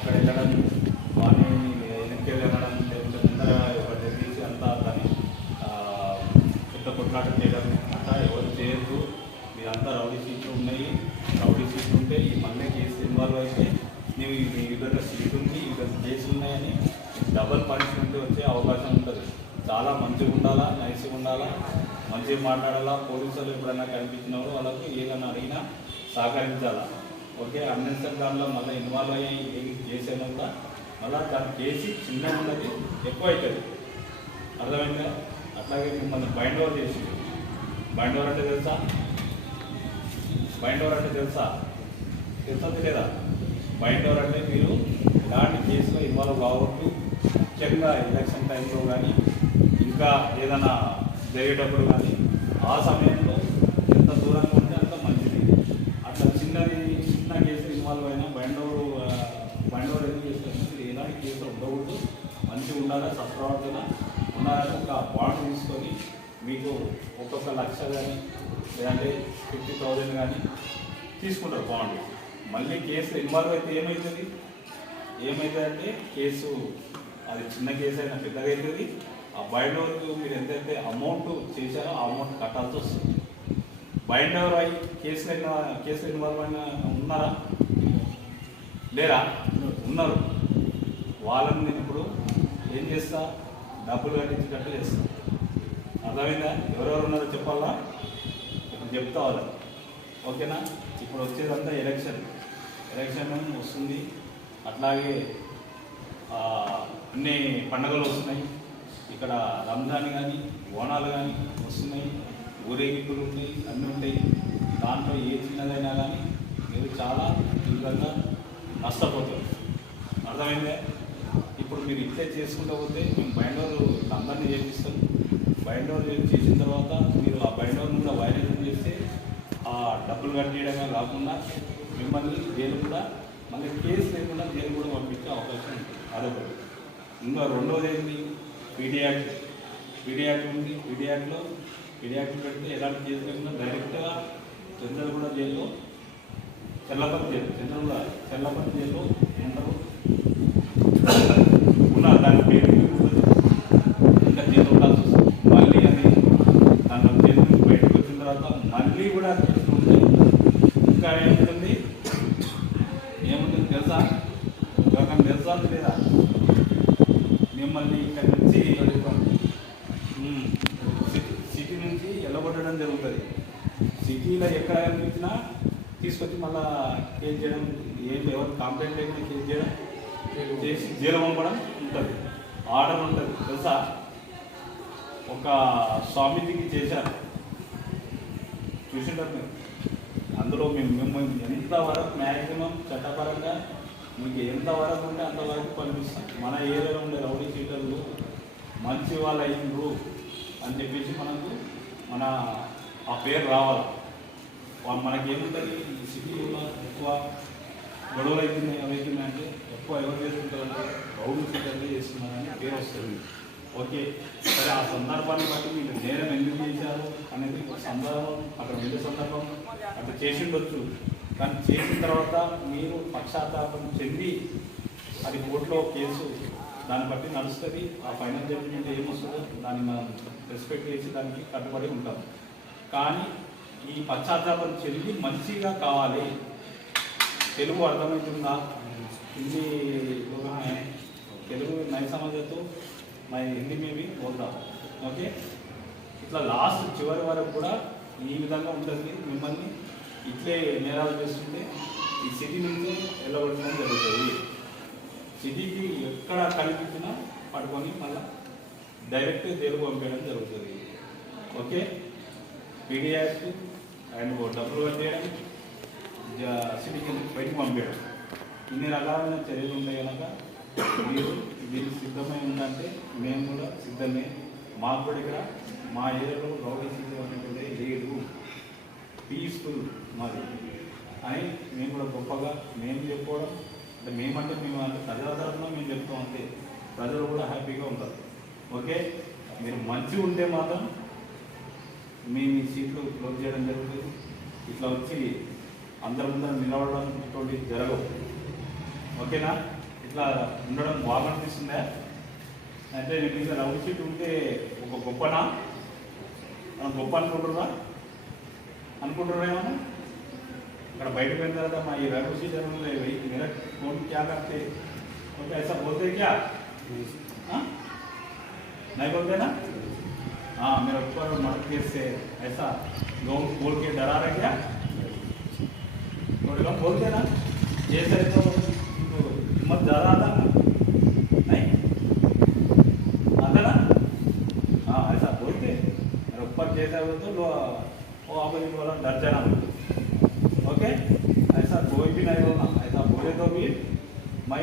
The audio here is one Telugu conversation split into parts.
అక్కడ వెళ్ళడం వాడిని వెనక్కి వెళ్ళడం లేకుంటే ముందర ఒకటి తీసి అంతా దాన్ని పెద్ద కొట్లాట చేయడం అట్లా ఎవరు చేయొద్దు. మీరంతా రౌడీ సీట్లు ఉన్నాయి, రౌడీ సీట్లు ఉంటే ఈ మళ్ళీ కేసు ఇన్వాల్వ్ అయితే నీవు మీ విధంగా సీట్ ఉంది, ఈ విధంగా కేసులు ఉన్నాయని డబల్ పనిష్మెంట్ వచ్చే అవకాశం ఉంటుంది. చాలా మంచిగా ఉండాలా, నైస్గా ఉండాలా, మంచిగా మాట్లాడాలా. పోలీసులు ఎప్పుడైనా కనిపించినప్పుడు వాళ్ళకు ఏదైనా అడిగినా సహకరించాలా. ఓకే, అన్నెసరి దానిలో మళ్ళీ ఇన్వాల్వ్ అయ్యి ఏమి చేసేనా కూడా మళ్ళీ దాని కేసు చిన్నగా ఉన్నది ఎక్కువ అవుతుంది. అర్థమైందా? అట్లాగే మిమ్మల్ని బైండ్ ఓవర్ చేసి, బైండ్ ఓవర్ అంటే తెలుసా? బైండ్ ఓవర్ అంటే తెలుసా లేదా? బైండ్ ఓవర్ అంటే మీరు ఎలాంటి కేసులో ఇన్వాల్వ్ కావద్దు. ముఖ్యంగా ఎలక్షన్ టైంలో కానీ ఇంకా ఏదైనా జరిగేటప్పుడు కానీ ఆ సమయంలో ఎంత దూరంగా ఉంటే అంత మంచిది. అట్లా చిన్న కేసు ఇన్వాల్వ్ అయినా బైండ్ ఓవర్ ఎందుకు చేస్తారంటే మీరు ఎలాంటి కేసులు ఉండకూడదు, మంచిగా ఉండాలి, సత్ప్రవర్తన ఉండాలని ఒక బాండ్ తీసుకొని మీకు ఒక్కొక్క లక్ష కానీ లేదంటే 50,000 కానీ తీసుకుంటారు బాండ్. మళ్ళీ కేసు ఇన్వాల్వ్ అయితే ఏమవుతుందంటే కేసు అది చిన్న కేసు అయినా పెద్దగా అవుతుంది. ఆ బైండ్ ఓవర్కి మీరు ఎంతైతే అమౌంట్ చేశారో ఆ అమౌంట్ కట్టాల్సి వస్తుంది. బైండ్ ఓవర్ అయ్యి కేసులో ఇన్వాల్వ్ అయినా ఉన్నారా లేరా? ఉన్నారు. వాళ్ళని నేను ఇప్పుడు ఏం చేస్తా, డబ్బులు కట్టించేటట్టు చేస్తా. అర్థమైందా? ఎవరెవరు ఉన్నారో చెప్పాలా? ఇప్పుడు చెప్తా వాళ్ళ. ఓకేనా? ఇప్పుడు వచ్చేదంతా ఎలక్షన్ వస్తుంది. అట్లాగే అన్ని పండుగలు వస్తున్నాయి. ఇక్కడ రంజాన్ కానీ ఓనాలు కానీ వస్తున్నాయి, ఊరేగింపులు ఉంటాయి, అన్నీ ఉంటాయి. దాంట్లో ఏ చిన్నదైనా కానీ మీరు చాలా తీవ్రంగా నష్టపోతారు. అర్థమైందే? ఇప్పుడు మీరు ఇట్లే చేసుకుంటూ పోతే మేము బైండ్ ఓవర్ అందరినీ చేపిస్తాం. బైండ్ ఓవర్ చేసిన తర్వాత మీరు ఆ బైండ్ ఓవర్ని కూడా వైలేషన్ చేస్తే ఆ డబ్బులు కట్టేయడమే కాకుండా మిమ్మల్ని జైలు కూడా మళ్ళీ కేసు లేకుండా జైలు కూడా పంపించే అవకాశం ఉంటుంది. అదొకటి. ఇంకా రెండోది ఏంటి, పీడీ యాక్ట్ ఉంది. పీడీ యాక్ట్ పెడితే ఎలాంటి కేసు లేకుండా డైరెక్ట్గా చంద్రగూడ జైల్లో చెల్లపల్లి జైల్లో ఉంటారు. దాని పేరు ఇంకా జైలు ఉండాల్సి వస్తుంది. మళ్ళీ అది దాంట్లో జైలు బయటకు వచ్చిన తర్వాత మళ్ళీ కూడా కేసులు ఉంటాయి. ఇంకా ఏముంటుంది తెలుసా? ఎవరికైనా తెలుసా లేదా? మిమ్మల్ని ఇక్కడ నుంచి సిటీ నుంచి వెళ్ళగొట్టడం జరుగుతుంది. సిటీలో ఎక్కడ అనిపించినా తీసుకొచ్చి మళ్ళా కేసు చేయడం, ఎవరు కంప్లైంట్ లేకుండా కేసు చేయడం, చేసి జైలు పంపడం ఉంటుంది. ఆర్డర్ ఉంటుంది. తెలుసా? ఒక స్వామీజీకి చేశారు, చూసింటారు మీరు. అందులో మిమ్మల్ని ఎంతవరకు మ్యాక్సిమం చట్టపరంగా మీకు ఎంతవరకు ఉంటే అంతవరకు పంపిస్తాం. మన ఏరియాలో ఉండే రౌడీ షీటర్లు మంచి వాళ్ళు అయ్యిండ్రు అని చెప్పేసి మన ఆ పేరు రావాలి. మనకేముంటుంది, ఈ సిటీలో ఎక్కువ గొడవలు అవుతున్నాయి అంటే ఎక్కువ ఎవరు చేసుకుంటారంటే రౌడీ షీటర్లు చేస్తున్నారని పేరు వస్తుంది. ఓకే, సరే, ఆ సందర్భాన్ని బట్టి మీరు నేరం ఎందుకు చేశారు అనేది ఒక సందర్భం, అక్కడ వెళ్ళే సందర్భం అక్కడ చేసి ఉండొచ్చు. కానీ చేసిన తర్వాత మీరు పక్షాతాపం చెంది అది కోర్టులో కేసు దాన్ని బట్టి నడుస్తుంది. ఆ ఫైనల్ జడ్జిమెంట్ ఏమొస్తుందో దాన్ని మనం రెస్పెక్ట్ చేసి దానికి కట్టుబడి ఉంటాం. కానీ ఈ పశ్చాత్తాపం చెంది మంచిగా కావాలి. తెలుగు అర్థమవుతుందా? హిందీ తెలుగు నై సమझतो मैं हिंदी में भी बोलता हूँ. ఓకే, ఇట్లా లాస్ట్ చివరి వరకు కూడా ఈ విధంగా ఉంటుంది. మిమ్మల్ని ఇట్లే నేరాలు చేస్తుంటే ఈ సిటీ నుంచి వెళ్ళగొట్టడం జరుగుతుంది. సిటీకి ఎక్కడ కనిపించినా పట్టుకొని మళ్ళీ డైరెక్ట్ జైలుకు పంపేయడం జరుగుతుంది. ఓకే, పీడీ యాక్ట్ అండ్ డబ్బులు కట్టేయడం, సిటీకి బయటకు పంపేయడం, ఇన్ని రకాలైన చర్యలు ఉంటాయి కనుక మీరు దీనికి సిద్ధమై ఉందంటే మేము కూడా సిద్ధమే. మాకు కూడా ఇక్కడ మా ఏరియాలో రౌడీ సిద్ధం అనేటువంటి లేదు, పీస్ఫుల్ మాది అని మేము కూడా గొప్పగా మేము చెప్పుకోవడం. అంటే మేమంటే మేము అంటే ప్రజల తరఫున మేము చెప్తాం, అంతే. ప్రజలు కూడా హ్యాపీగా ఉంటారు. ఓకే, మీరు మంచిగా ఉంటే మాత్రం మేము ఈ సీట్లు క్లోజ్ చేయడం జరుగుతుంది. ఇట్లా వచ్చి అందరి ముందర నిలబడడం ఇటువంటి జరగవు. ఓకేనా? ఇట్లా ఉండడం బాగా అనిపిస్తుందా? అయితే మీకు రౌండ్ షీట్ ఉంటే ఒక గొప్పనా? మనం గొప్ప అనుకుంటున్నా ఏమన్నా? ఇక్కడ బయట పోయిన తర్వాత మా ఈ రౌండ్ షీట్ मेरा कौन क्या करते तो ऐसा बोलते क्या? नहीं बोलते ना? हाँ, मेरे ऊपर मटके से ऐसा लोग बोल के डरा रहे क्या? थोड़े लोग बोलते ना जैसे तो हिम्मत ज़्यादा आता ना, नहीं आता ना? हाँ, ऐसा बोलते मेरे ऊपर जैसा हो तो वो आप बोला डर जाना, ओके? ऐसा कोई भी नहीं बोलना। ऐसा बोले तो भी मैं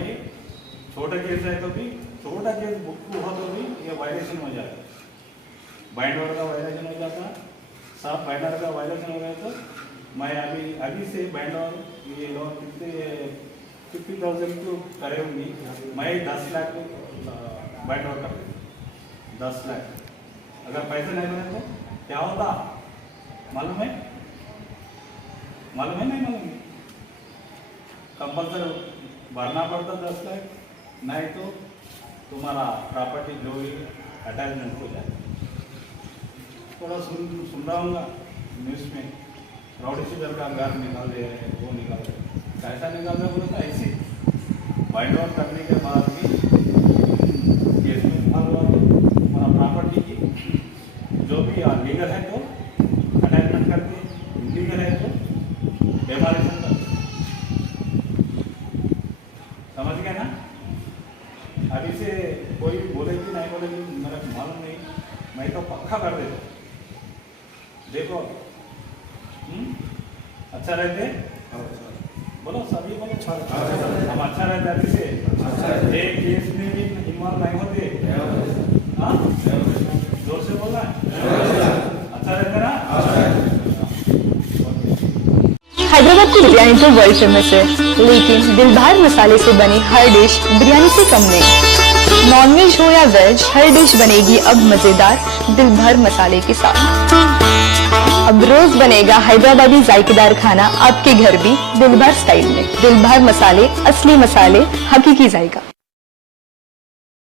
छोटा केस है तो भी छोटा केस बुक हुआ तो भी ये वायलेशन हो जाएगा। बाइंडर का वायलेशन हो जाता, सब बाइंडर का वायलेशन हो गया तो मैं अभी से बाइंडर ये लोग कितने 50,000 को करे होंगी, मैं 10 लाख को बाइंडर कर 10 लाख। अगर पैसे नहीं बने तो क्या होता मालूम है? नहीं मालूम? कंपल्सरी भरना पड़ता 10 लाख, नहीं तो तुम्हारा प्रॉपर्टी जो भी अटैचमेंट हो जाए। थोड़ा सुन रहा हूँ न्यूज़ में राउडी शुगर का घर निकाल दे रहे हैं, वो निकाल रहे हैं। कैसा निकाल रहे बोले तो ऐसे बाइंड आउट करने के बाद भी केस में हमारा प्रॉपर्टी की जो भी लीगल है तो अटैचमेंट करके, इलीगल है तो डेमोलिशन करते। समझ गए ना? अभी से कोई बोलेगी नहीं बोलेगी मेरा मालूम नहीं, मैं तो पक्का कर देता। देखो अच्छा रहते बोलो, सभी बोलो हम अच्छा रहते। अभी से एक केस में भी इन्वॉल्व नहीं होते। हाँ, जोर से बोलना है, अच्छा रहते ना? हैदराबाद की बिरयानी तो वर्ल्ड फेमस है, लेकिन दिलभर मसाले से बनी हर डिश बिरयानी से कम नहीं। नॉनवेज हो या वेज, हर डिश बनेगी अब मजेदार दिलभर मसाले के साथ। अब रोज बनेगा हैदराबादी जायकेदार खाना आपके घर भी दिलभर स्टाइल में। दिलभर मसाले, असली मसाले, हकीकी जायका।